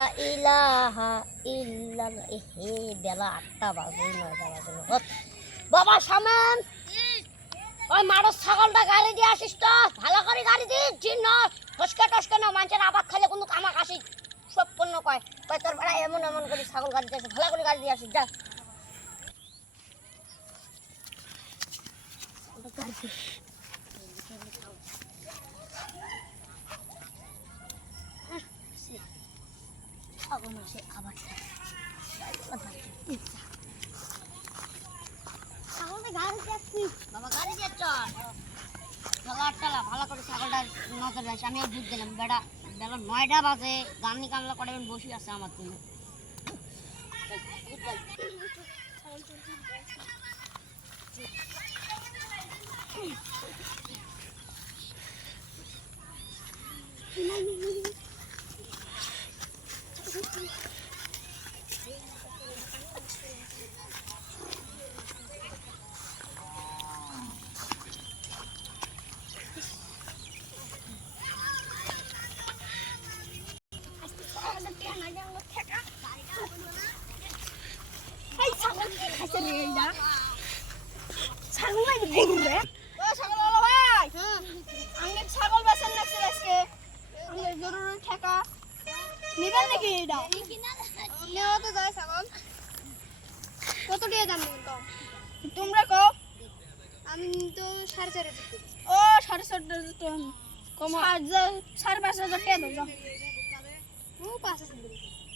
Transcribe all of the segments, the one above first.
ইলাহা ইল্লাল্লাহ। হে বেলা ৮টা বাজে ৯টা বাজে বাবা সামেন ওই মারো ছাগলটা গাড়ি দিয়ে আসিস তো ভালো করে গাড়ি দিস না ফসকা টসকা না মানুষের আবাদ খাইলে কোনো কামাক আসি সব পণ্য কয় কয় তোর বেড়া এমন এমন করে ছাগল গাড়ি দিয়ে আসে ভালো করে গাড়ি দিয়ে আসিস যা আবার বাবা গাড়ি দিয়ে চল ভালো করে ছাগলটা নজর রাখিস আমি দুধ দিলাম বেড়া বেলা ৯টা বাজে গামনি কামলা করে বসে আছে আমার জন্য ছাগল বেচেন নাকি আজকে জরুরি ঠেকা নিবেন নাকি এটা নেওয়া তো যায় ছাগল কত দিয়ে দাম কম তোমরা কও আমি তো 4.5 ও 4.5 কম 5,500 টাকা দাও যাও ও 5,000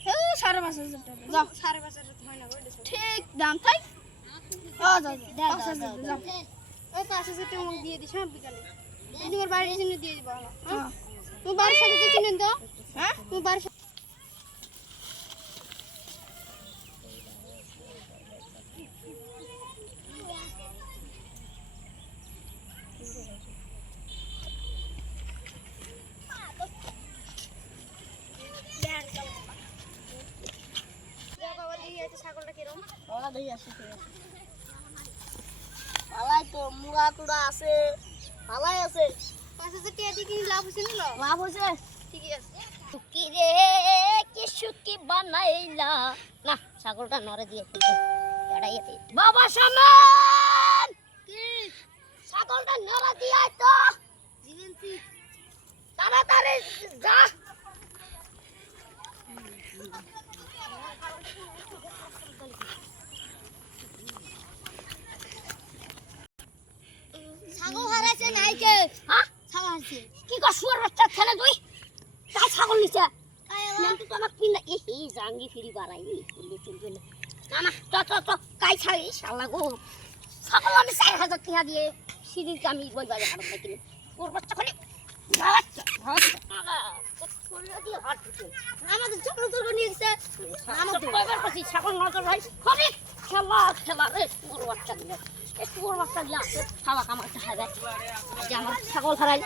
হ্যাঁ 5,500 টাকা যাও 5,500 হয় না ঠিক দাম তাই ও যাও যাও ও 5,000 টাকা দিয়ে দিস হ্যাঁ বিকালে তোমার বাড়ির জন্য দিয়ে দিব হ্যাঁ তুমি বাড়ির সাথে চিনেন তো হ্যাঁ তুমি বাড়ির ছাগলটা কিরম ওলা দেই আসি পালাই তো মুগা টুড়া আছে পালাই আছে 5,000 টাকা দিয়ে কি লাভ হইছে না লাভ হইছে ঠিকই আছে কি রে কি সুকি বানাইলা না ছাগলটা নরে দিয়ে দিতে এড়াই বাবা সামান কি ছাগলটা নরে দিয়ে আয় তো জীবনতি তাড়াতাড়ি যা ছাগল হারাইছে নাই কে হ্যাঁ ছাগল হারাইছে কি কর শুয়ার বাচ্চা ছেলে তুই তাই ছাগল নিছে নাকি তো আমাকে কিনা এই জাঙ্গি ফিরি বাড়াইনি চলবে না না চ কাই ছাড়ি শালা গো ছাগল আমি 4,000 টাকা দিয়ে সিঁড়ির কামি বই বাজার হারাম নাকি ওর বাচ্চা খালি আমাদের ছাগল তোর নিয়ে গেছে আমাদের কয়বার করছি ছাগল নজর ভাই খবি খেলা রে ওর বাচ্চা দিলে একটু ওর বাচ্চা দিলে খাওয়া কামাতে হারাই যে আমার ছাগল হারাই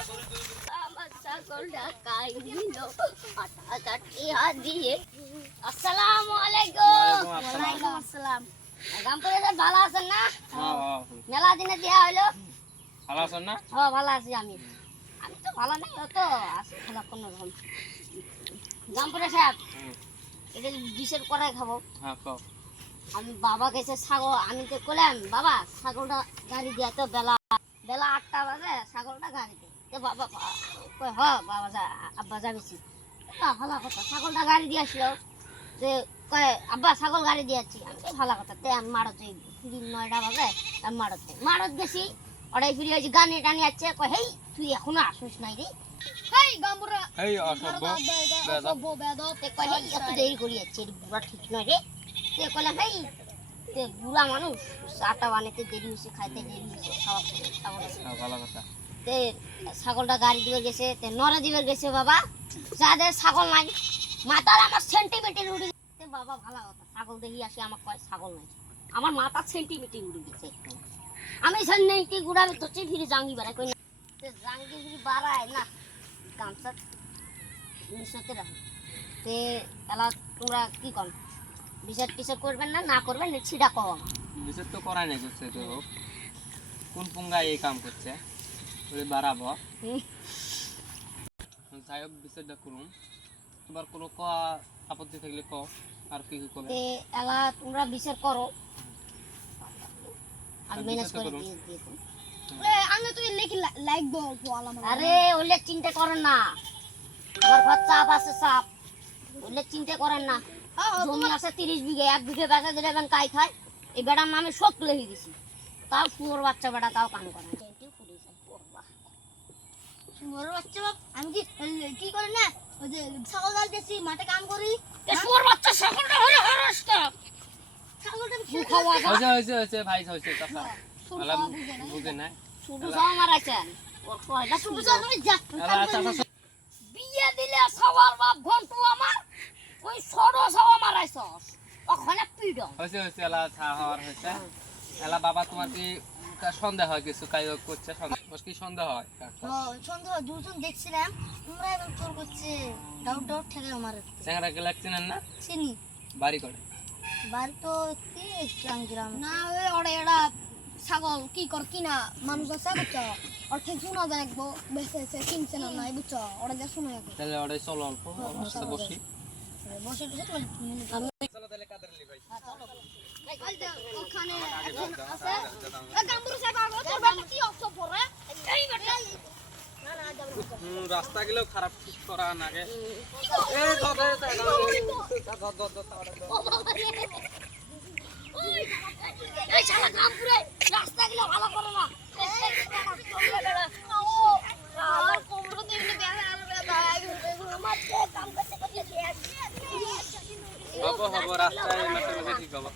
আমার ছাগলটা কাই দিল 8,000 টাকা দিয়ে আসসালামু আলাইকুম ওয়ালাইকুম আসসালাম গামপুরে ভালো আছেন না হ্যাঁ মেলা দিনে দেয়া হলো ভালো আছেন না হ্যাঁ ভালো আছি আমি তো ভালো নাই তো আছে খারাপ কোন রকম গামপুরে সাহেব এটা ডিশের কড়াই খাবো হ্যাঁ খাও আমি বাবা গেছে ছাগল আমি তো কইলাম বাবা ছাগলটা গাড়ি দিয়ে তো বেলা 8টা বাজে ছাগলটা গাড়িতে তো বাবা কই হ বাবা যা আব্বা যাবেছি তা ভালো কথা ছাগলটা গাড়ি দিয়ে আসলো যে কয় আব্বা ছাগল গাড়ি দিয়ে যাচ্ছি আমি তো ভালো কথা তে আমি মারত যাই 9টা বাজে আমি মারত গেছি ওরাই ফিরে হয়েছে গানে টানি যাচ্ছে কয় হেই তুই এখনো আসিস নাই রে হেই গাম্বুরা হেই অসভ্য বেদব তে কয় হেই এত দেরি করি যাচ্ছে বুড়া ঠিক নয় রে তে কইলাম হেই তে বুড়া মানুষ চাটা বানাইতে দেরি হয়েছে খাইতে দেরি হয়েছে খাওয়া ছাগল ভালো কথা তে ছাগলটা গাড়ি দিবে গেছে তে নরে দিবে গেছে বাবা যাদের ছাগল নাই মাথার আমার সেন্টিমিটার উড়ে গেছে বাবা ভালো কথা ছাগল দেখি আসি আমার কয় ছাগল নাই আমার মাথার সেন্টিমিটার উড়ে গেছে আমি সেন্টি গুড়াবে তো ফিরে জাঙ্গি বাড়াই কই তে জাঙ্গি ফিরে বাড়ায় না গামছা নিচতে রাখো তে এলা তোমরা কি কর বিচার টিচার করবেন না করবেন ছিড়া কম বিচার তো করাই নাই করছে তো কোন পুঙ্গা এই কাম করছে ওই বাড়াবো যাই হোক বিচারটা করুন তোমার কোনো আপত্তি থাকলে কও আর কি কি করবে এলা তোমরা বিচার করো আমি ম্যানেজ বিচার করে করো। দিয়ে দেব আগে তুই লেখি লাইক দাও অল্প আলাম আরে ওলে চিন্তা করেন না আমার ঘর চাপ আছে চাপ ওলে চিন্তা করেন না জমি আছে 30 বিঘা 1 বিঘা বেচা দিলে এবং কাই খায় এই বেটার নামে সব লিখে দিছি তাও শুয়োর বাচ্চা বেটা তাও কাম করে না বড় বাচ্চা বাপ আমি কি করে না ওই যে ছাগল গালতেছি মাঠে কাম করি এ শুয়োর বাচ্চা সকলটা হলো হরস্তা ছাগলটা খাওয়া হয়েছে ভাই হয়েছে চাচা আলা বুঝে না শুধু যাও মারাইছেন ওর কয়টা শুধু যাও তুমি যা আলা চাচা বিয়ে দিলে সবার বাপ ঘন্টু আমার ওই সরো সবা মারাইছস ওখানে পিডম হয়েছে আলা ছা হওয়ার হয়েছে আলা বাবা তোমার কি সন্দেহ হয় কিছু কাজ করছে কি সন্দেহ হয় সন্ধ্যা দুজন দেখছিলাম তোমরা এবার চোর করছে ডাউট ডাউট ঠেকে আমার চ্যাংরা কে লাগছেন না চিনি বাড়ি করে বাড়ি তো কি গ্রাম গ্রাম না ওই ওরে এরা ছাগল কি কর কিনা মানুষ আছে বুঝছো ওর ঠিক শোনা যায় একবো বেসে কিনছে না নাই বুঝছো ওরা যা শুনে একবো তাহলে ওরে চলো অল্প অবস্থা বসি বসে বসে চলো তাহলে কাদের লি ভাই ওখানে আছে গাম্বুর সাহেব আগো তোর বাবা কি অবস্থা পড়ে এই বেটা রাস্তা গুলো খারাপ ঠিক করা নাগে এই শালা কাম করে রাস্তাগুলো ভালো করো না আর কোমর দেখলে বেলা ভাই হবো হবো রাস্তায় মাঠে ঠিক হবো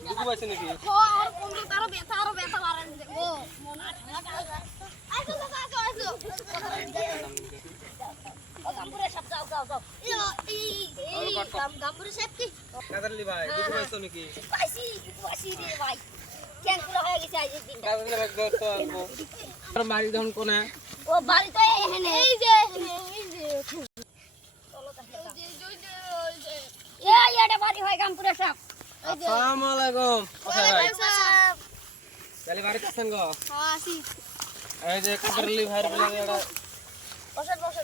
বুঝতে পারছি নাকি কাদের লি ভাই বুঝতে পারছো নাকি কাদের লি ভাই তো আনবো আর বাড়ি যখন কোনে ও বাড়ি তো এখানে এই যে এই এটা বাড়ি হয় গামপুরে সব আসসালামু আলাইকুম কোথায় ভাই তাহলে বাড়িতে আছেন গো আসি এই যে কাদের লি ভাইয়ের বলে এটা বসে বসে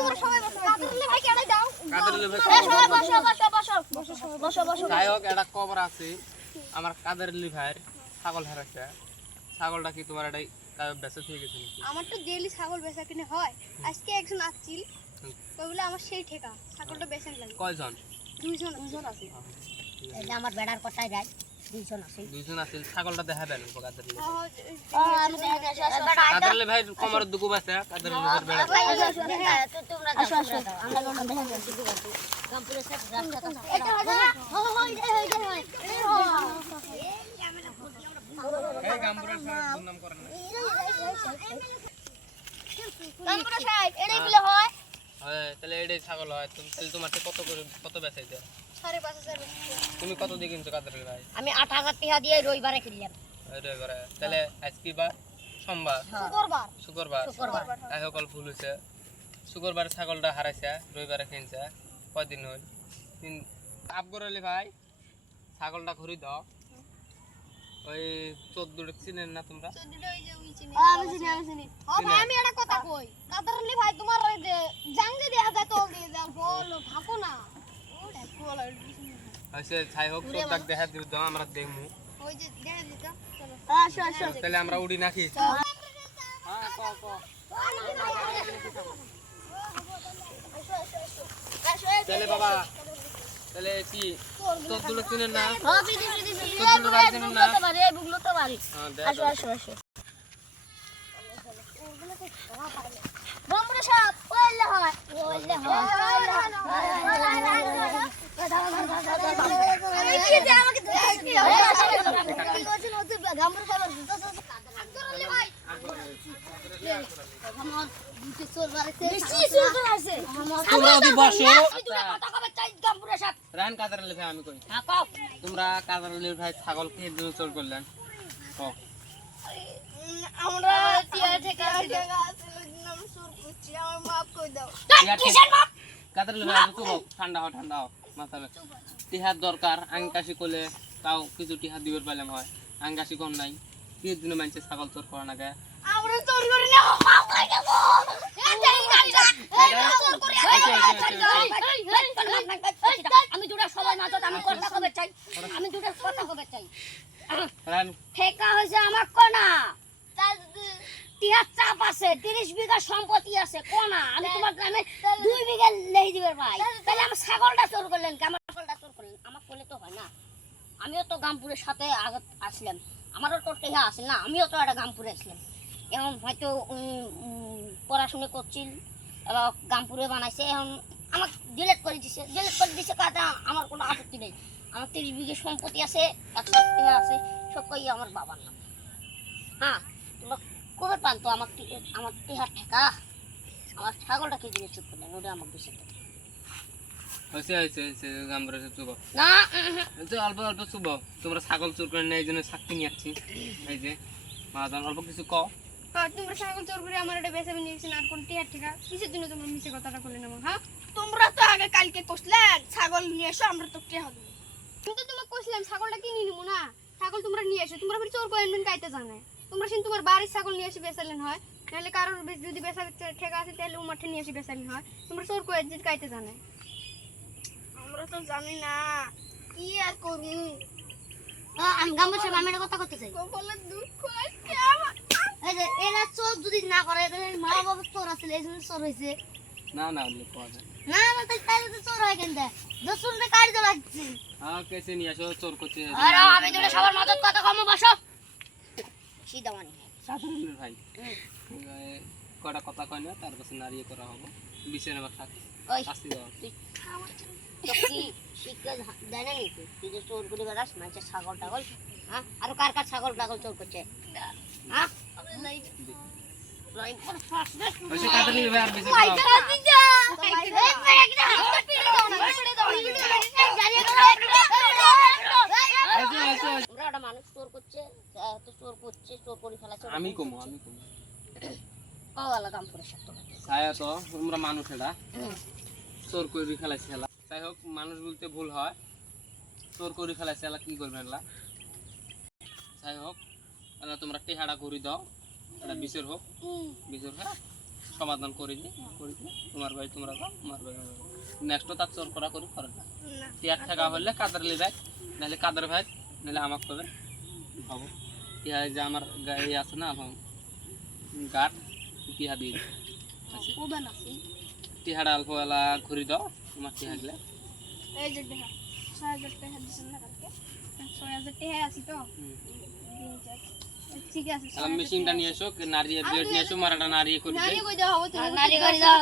তোমরা সবাই বসো কাটলে ভাই কেডাই দাও কাদের লি ভাই বসো যাই হোক একটা খবর আছে আমার কাদের লি ভাইয়ের ছাগল হারাচ্ছে ছাগলটা কি তোমার এটাই বেঁচে থেকে গেছে নাকি আমার তো ডেইলি ছাগল বেচা কিনে হয় আজকে একজন আসছিল তো বলে আমার সেই ঠেকা ছাগলটা বেচেন লাগে কয়জন দুইজন আছে এই যে আমার বেড়ার কথাই যাই দুইজন আছে দুইজন আছে ছাগলটা দেখাবেন কাদের লি আমি কাদের লি ভাই কোমর দুকু বাসে কাদের লি ভাইয়ের বেড়া তোমরা আমরা গামপুরে সব রাস্তা এটা হয় না এই গামপুরের দুর্নাম করেন না গামপুরা সাইড এটাই বলে হয় হয় তাহলে এটাই ছাগল হয় তাহলে তোমার কত করে কত বেচাইতে 5.5 তুমি কত দিয়ে কিনছো কাদের লি ভাই আমি 8000 টাকা দিয়ে রবিবারে কিনলাম এটাই করে তাহলে আজকে বার সোমবার শুক্রবার শুক্রবার এখন ভুল হয়েছে শুক্রবার ছাগলটা হারাইছে রবিবারে কিনছে কয়দিন হল তিন কাপ করলি ভাই ছাগলটা ঘুরি দাও ওই 14 চিনেন না তোমরা আমি চিনি ভাই আমি একটা কথা কই কাতারলি ভাই তোমার ওই যে জাঙ্গে দেয়া যায় তোল দিয়ে দাও বল ভাকো না ওটা কোল হয়েছে ছাই হোক তোর ডাক দেখা দিব দাও আমরা দেখমু ওই যে দেয়া দিত চলো আসো তাহলে আমরা উড়ি নাকি হ্যাঁ ক তাহলে বাবা তাহলে কি 14 চিনেন না হ্যাঁ দিদি 14 বার চিনেন না বুগলো তো বাড়ি হ্যাঁ আসো গামপুরে সব ওইলে হয় কি দে আমাকে কি গামপুরা সাহেব কাতারলি ভাই আমার দুটো চোর বাড়িতে বেশি চোর আছে তোমরা ওদি বসো কথা কবে চাই গামপুরে সব রান কাদের লি ভাই আমি কই হ্যাঁ কও তোমরা কাদের লি ভাই ছাগল কে দিন চোর করলেন কও আমরা টিয়া থেকে নাম সুর করছি আমার মাফ করে দাও কিসের মাপ কাদের লি ভাই তো ঠান্ডা হও মাথালে টিহার দরকার আঙ্কাশি কোলে তাও কিছু টিহা দিবার পাইলাম হয় আঙ্কাশি কোন নাই কি দিন মানছে ছাগল চোর করা নাগে আমরা গামপুরে চোর করে না মাও খাই দেবো এই দেই গাড়িটা এই চোর করে আমি দুটা সবাই মাঝত আমি কথা কবে চাই আমি দুটা কথা কবে চাই ঠেকা হয়েছে আমার কোনা টিহার চাপ আছে 30 বিঘা সম্পত্তি আছে কোনা আমি তোমার গ্রামে 2 বিঘা লেই দিবে ভাই তাহলে আমার ছাগলটা চোর করলেন কি আমার ছাগলটা চোর করলেন আমার কোলে তো হয় না আমিও তো গামপুরের সাথে আগে আসলাম আমারও তো টেহা আছে না আমিও তো একটা গামপুরে আসলাম এখন হয়তো পড়াশোনা করছিল এবার গামপুরে বানাইছে এখন আমাকে ডিলেট করে দিছে কাজে আমার কোনো আপত্তি নেই আমার 30 বিঘা সম্পত্তি আছে 1 লাখ টাকা আছে সব কই আমার বাবার নাম হ্যাঁ তোমরা কবে পান তো আমার টেহার ঠেকা আমার ছাগলটা কে দিয়ে চুপ করলেন ওটা আমাকে বিষয় হয়েছে গামপুরে চুপ না অল্প অল্প চুপ তোমরা ছাগল চোর করে নেই জন্য সাক্ষী নিয়ে আসছি এই যে মাদান অল্প কিছু ক তোমরা ছাগল চোর করে আমার এটা বেচা নিয়েছেন আর কোন টিয়ার ঠিকা কিসের জন্য তোমরা মিছে কথাটা বললেন আমার হ্যাঁ তোমরা তো আগে কালকে কইলে ছাগল নিয়ে এসো আমরা তো কে হবে আমি তো তোমাকে কইছিলাম ছাগলটা কিনে নিবো না ছাগল তোমরা নিয়ে এসো তোমরা ফির চোর করে আনবেন কাইতে জানে তোমরা শুন তোমার বাড়ির ছাগল নিয়ে এসে বেচালেন হয় নাহলে কারোর যদি বেচা ঠেকা আছে তাহলে ও মাঠে নিয়ে এসে বেচালেন হয় তোমরা চোর করে যে কাইতে জানে আমরা তো জানি না কি আর করবো আমি গামছা আমি একটা কথা করতে চাই বলে দুঃখ আজকে এই যে এরা চোর যদি না করে তাহলে মা বাবা চোর আছে এই জন্য চোর হয়েছে না না বললে পাওয়া যায় না না তাহলে তো চোর হয় কেন দশজনকে কাটি তো লাগছে হ্যাঁ কেসে নিয়ে আসো চোর করতে আরে আমি তোরে সবার মদত কথা কম বসো সিধা মানে সাধারণ ভাই কটা কথা কয় না তার কাছে নারিয়ে করা হবে বিশের আবার থাক ওই শাস্তি দেওয়া তো কি শিক্ষা দেয় না নাকি তুই যে চোর করে বেড়াস মানুষের ছাগল টাগল হ্যাঁ আর কার কার ছাগল টাগল চোর করছে হ্যাঁ ওই কাটা নিয়ে আর বিশের করা মানুষ চোর করছে চোর করে ফেলাচ্ছে আমি কমো পাওয়ালা গামপুরের সাথে ছায়া তো তোমরা মানুষ এটা চোর করে ফেলাইছে খেলা যাই হোক মানুষ বলতে ভুল হয় চোর করে ফেলাইছে এলা কি করবে এলা যাই হোক এলা তোমরা টেহাড়া করে দাও এটা বিচার হোক বিচার হ্যাঁ সমাধান করে দিই তোমার ভাই তোমরা দাও আমার ভাই নেক্সটও তার চোর করা করে করে না টিয়ার টাকা হলে কাদার লি ভাই নাহলে কাদার ভাই নাহলে আমাকে পাবে হবো টিয়া যে আমার গাড়ি আছে না গাঠ টিহা দিয়ে ওবেন আছে টিহাড়া অল্প এলা ঘুরি দাও তোমার টিহা গেলে এই যে দেখা 6000 টাকা দিছেন না কালকে 6000 টাকা আছে তো ঠিক আছে মেশিনটা নিয়ে এসো নারিয়ে ব্লেড নিয়ে এসো মারাটা নারিয়ে করে নারী কই দেওয়া হবে নারী করে দাও